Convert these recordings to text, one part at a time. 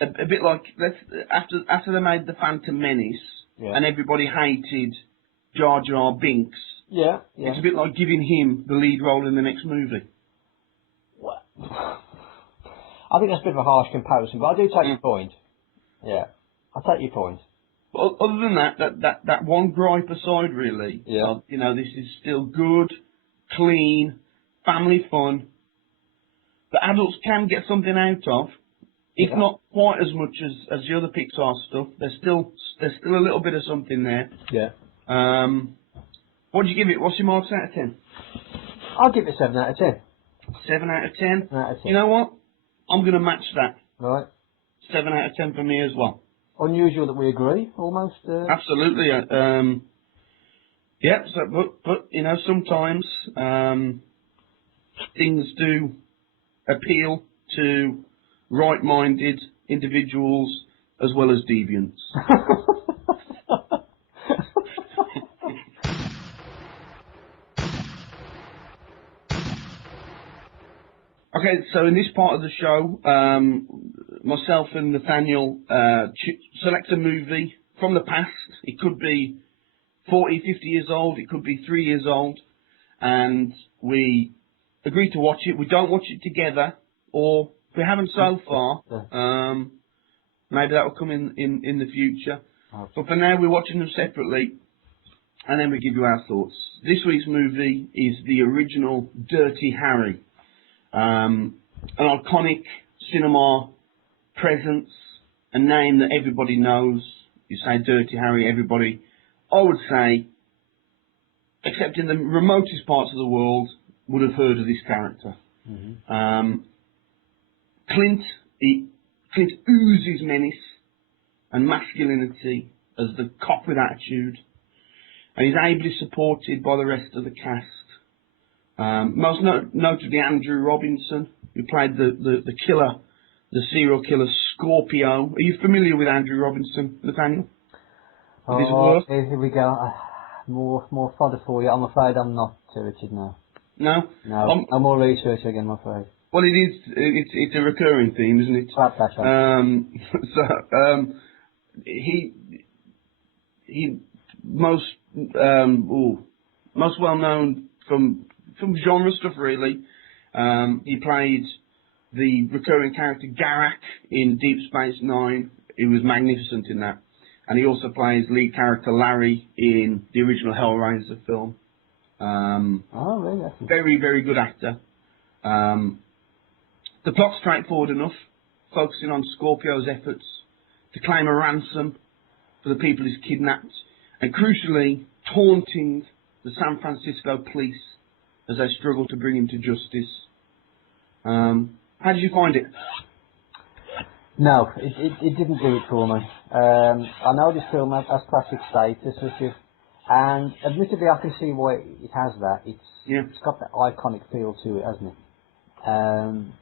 a bit like after they made the Phantom Menace and everybody hated Jar Jar Binks. Yeah. It's a bit like giving him the lead role in the next movie. Well, I think that's a bit of a harsh comparison, but I do take your point. Yeah, I take your point. But other than that one gripe aside, really, you know, this is still good, clean, family fun that adults can get something out of, if not quite as much as the other Pixar stuff. There's still a little bit of something there. Yeah. What do you give it? What's your marks out of 10? I'll give it 7 out of 10. 7 out of 10? 7 out of 10. You know what? I'm going to match that. Right. 7 out of 10 for me as well. Unusual that we agree, almost. Absolutely. Yeah. So, but you know, sometimes things do appeal to right-minded individuals as well as deviants. Okay, so in this part of the show, myself and Nathaniel select a movie from the past. It could be 40, 50 years old, it could be 3 years old, and we agree to watch it. We don't watch it together, or if we haven't so far, maybe that will come in the future. Okay. But for now, we're watching them separately, and then we give you our thoughts. This week's movie is the original Dirty Harry. An iconic cinema presence, a name that everybody knows. You say Dirty Harry, everybody, I would say, except in the remotest parts of the world, would have heard of this character. Mm-hmm. Clint oozes menace and masculinity as the cop with attitude, and he's ably supported by the rest of the cast. Most notably Andrew Robinson, who played the killer, the serial killer Scorpio. Are you familiar with Andrew Robinson, Nathaniel? Here we go. More fodder for you. I'm afraid I'm not, Richard, no. No? No, no more research again, I'm afraid. Well, it's a recurring theme, isn't it? That's right. He most well known from genre stuff, really. He played the recurring character Garak in Deep Space Nine. He was magnificent in that. And he also plays lead character Larry in the original Hellraiser film. Really? Very, very good actor. The plot's straightforward enough, focusing on Scorpio's efforts to claim a ransom for the people he's kidnapped, and crucially, taunting the San Francisco police as they struggle to bring him to justice. How did you find it? No, it didn't do it for me. I know this film has classic status, and admittedly I can see why it has that. It's got that iconic feel to it, hasn't it?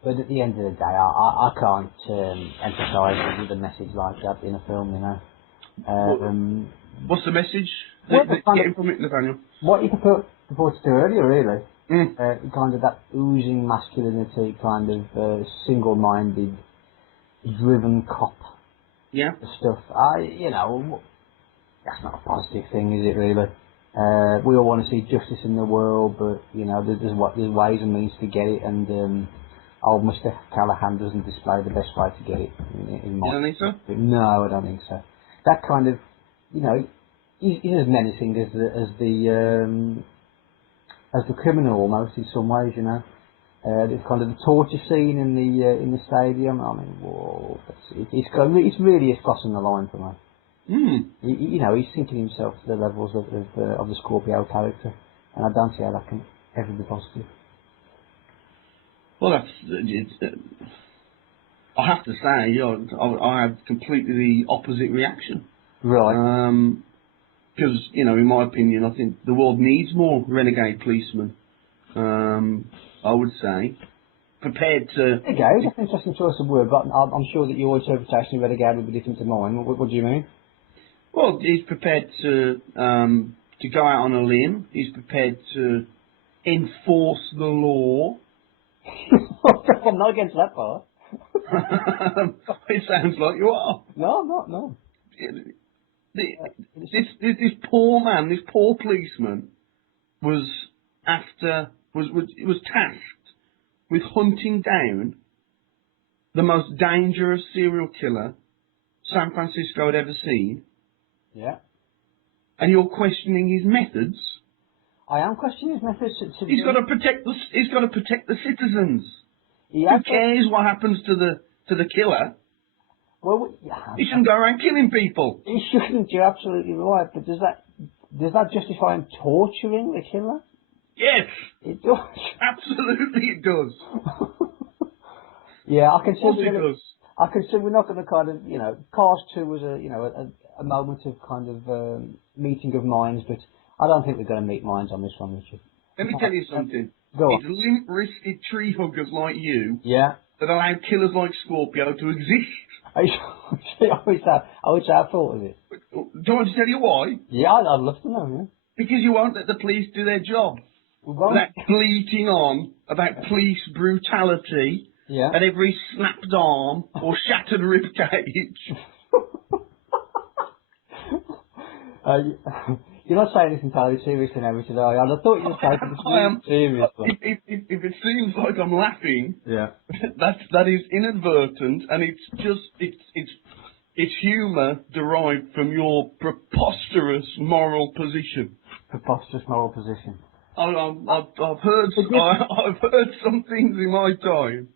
But at the end of the day, I can't emphasise with a message like that in a film, you know. What's the message that you get from it, Nathaniel? What you purported to earlier, really. Kind of that oozing masculinity, kind of single-minded, driven cop stuff. That's not a positive thing, is it, really? We all want to see justice in the world, but, you know, there's ways and means to get it, and old Mr. Callahan doesn't display the best way to get it. You don't think so? No, I don't think so. That kind of, you know, he's as menacing as the criminal almost in some ways, you know. It's kind of the torture scene in the stadium. I mean, whoa, it's really crossing the line for me. You know, he's sinking himself to the levels of the Scorpio character, and I don't see how that can ever be positive. Well, I have to say, you know, I have completely the opposite reaction. Right. Because, you know, in my opinion, I think the world needs more renegade policemen. I would say, prepared to. Okay, that's an interesting choice of word, but I'm sure that your interpretation of renegade would be different to mine. What do you mean? Well, he's prepared to go out on a limb. He's prepared to enforce the law. I'm not against that part. It sounds like you are. No, I'm not, no. This poor man, this poor policeman, was tasked with hunting down the most dangerous serial killer San Francisco had ever seen. Yeah. And you're questioning his methods. I am questioning his methods. He's got to protect the citizens. Who cares what happens to the killer? Well, he shouldn't go around killing people. He shouldn't. You're absolutely right. But does that justify him torturing the killer? Yes, it does. Absolutely, it does. Yeah, I can see. Of course it does. I can see we're not going to kind of, Cars 2 was a moment of kind of meeting of minds, but I don't think we're going to meet minds on this one, Richard. Let me tell you something. Go on. It's limp-wristed tree huggers like you that allow killers like Scorpio to exist. I would say I thought of it. Do you want me to tell you why? Yeah, I'd love to know, yeah. Because you won't let the police do their job. Without bleating on about police brutality at every snapped arm or shattered rib cage. You're not saying this entirely seriously now, Richard, are you? I thought you were taking this really seriously. If it seems like I'm laughing, yeah, that is inadvertent, and it's humour derived from your preposterous moral position. Preposterous moral position. I've heard some things in my time,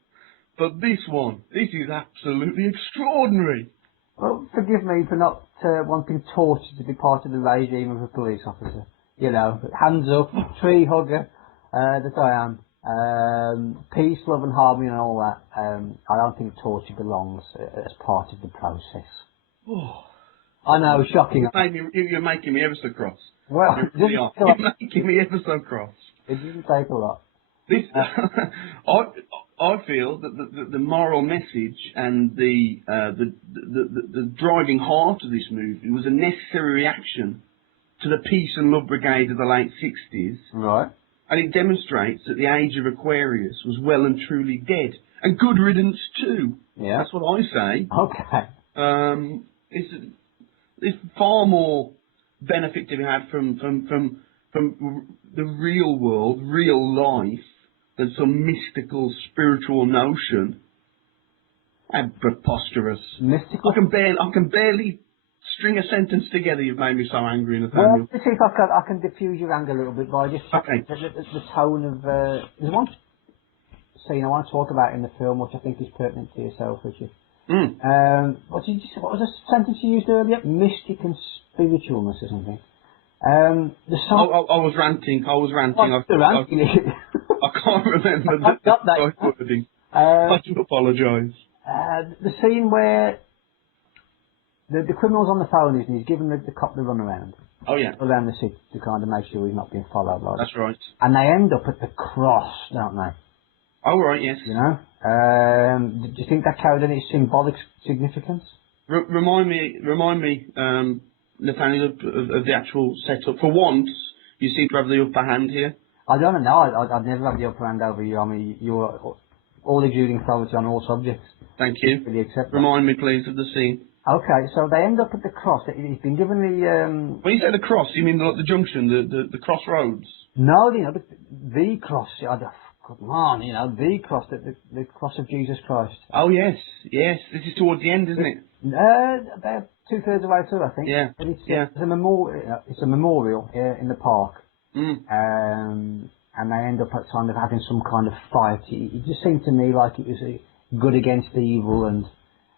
but this is absolutely extraordinary. Well, forgive me for not wanting torture to be part of the regime of a police officer. Hands up, tree hugger that I am. Peace, love and harmony and all that. I don't think torture belongs as part of the process. I know, shocking. You're making me ever so cross. Well, you're making me ever so cross. It didn't take a lot. I feel that the moral message and the driving heart of this movie was a necessary reaction to the peace and love brigade of the late 60s. Right. And it demonstrates that the age of Aquarius was well and truly dead. And good riddance too. Yeah. That's what I say. Okay. It's far more benefit to be had from the real world, real life, than some mystical, spiritual notion. And preposterous. Mystical? I can barely string a sentence together. You've made me so angry, Nathaniel. Well, let's see if I can diffuse your anger a little bit by just the tone of... there's one scene I want to talk about in the film, which I think is pertinent to yourself, Richard. What was the sentence you used earlier? Mystic and spiritualness or something. The song... I was ranting. I can't remember the wording. I do apologise. The scene where the criminal's on the phone, isn't he? He's giving the cop the run around. Oh, yeah. Around the city to kind of make sure he's not being followed. That's right. And they end up at the cross, don't they? Oh, right, yes. Do you think that carried any symbolic significance? Remind me, Nathaniel, of the actual setup. For once, you seem to have the upper hand here. I don't know. I'd never have the upper hand over you. I mean, you're all exuding authority on all subjects. Thank you. Really accept that. Remind me, please, of the scene. Okay, so they end up at the cross. He's been given the... When you say the cross, you mean the junction, the crossroads? No, the cross. Come on, the cross, the cross of Jesus Christ. Oh, yes. This is towards the end, isn't it? About 2/3 away through, I think. Yeah. But it's a memorial. It's a memorial in the park. And they end up at kind of having some kind of fight. It just seemed to me like it was a good against evil, and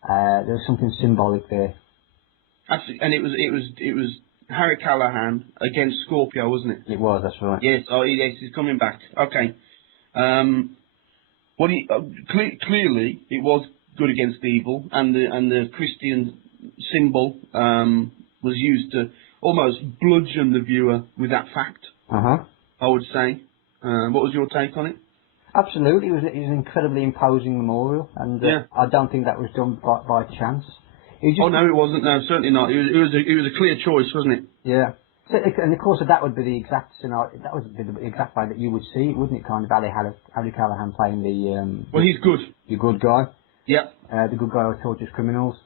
there was something symbolic there. Absolutely. And it was Harry Callahan against Scorpio, wasn't it? It was. That's right. Yes. Oh, yes. He's coming back. Okay. Clearly it was good against evil, and the Christian symbol was used to almost bludgeon the viewer with that fact. I would say. What was your take on it? Absolutely, it was an incredibly imposing memorial, and I don't think that was done by chance. Oh no, it wasn't. No, certainly not. It was a clear choice, wasn't it? Yeah. So, and of course, that would be the exact scenario. That would be the exact way that you would see it, wouldn't it? Kind of Harry Callahan playing the. Well, he's good. The good guy. Yep. The good guy who tortures criminals.